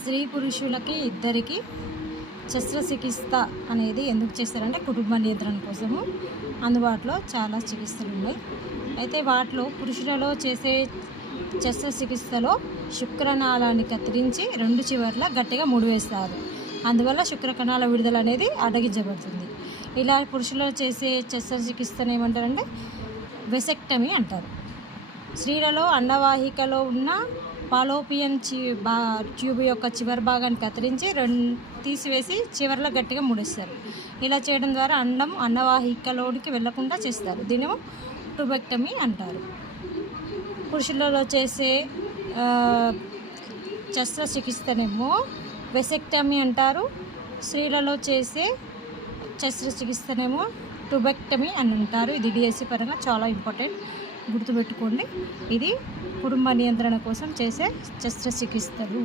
స్త్రీ పురుషులకి ఇద్దరికి శస్త్రచికిత్స అనేది ఎందుకు చేస్తారంటే కుటుంబ నియంత్రణ కోసము. అందుబాటులో చాలా చికిత్సలు ఉన్నాయి. అయితే వాటిలో పురుషులలో చేసే శస్త్రచికిత్సలో శుక్రనాళాన్ని కత్తిరించి 2 చివర్ల గట్టిగా ముడివేస్తారు. అందువల్ల శుక్రకణాల విడుదల అనేది అడ్డగించబడుతుంది. ఇలా పురుషులలో చేసే శస్త్రచికిత్సను ఏమంటారంటే వెసెక్టమీ అంటారు. స్త్రీలలో అండవాహికలో ఉన్న ఫాలోపియన్ ట్యూబ్ యొక్క చివరి భాగాన్ని కత్తిరించి తీసివేసి చివర్లో గట్టిగా ముడేస్తారు. ఇలా చేయడం ద్వారా అండం అండవాహికలోనికి వెళ్లకుండా చేస్తారు. దీనిని ట్యూబెక్టమీ అంటారు. పురుషులలో చేసే శస్త్రచికిత్సనేమో వెసెక్టమీ అంటారు. స్త్రీలలో చేసే శస్త్రచికిత్సనేమో ట్యూబెక్టమీ అని అంటారు. ఇది డిఎస్సి పరంగా చాలా ఇంపార్టెంట్, గుర్తుపెట్టుకోండి. ఇది కుటుంబ నియంత్రణ కోసం చేసే శస్త్రచికిత్సలు.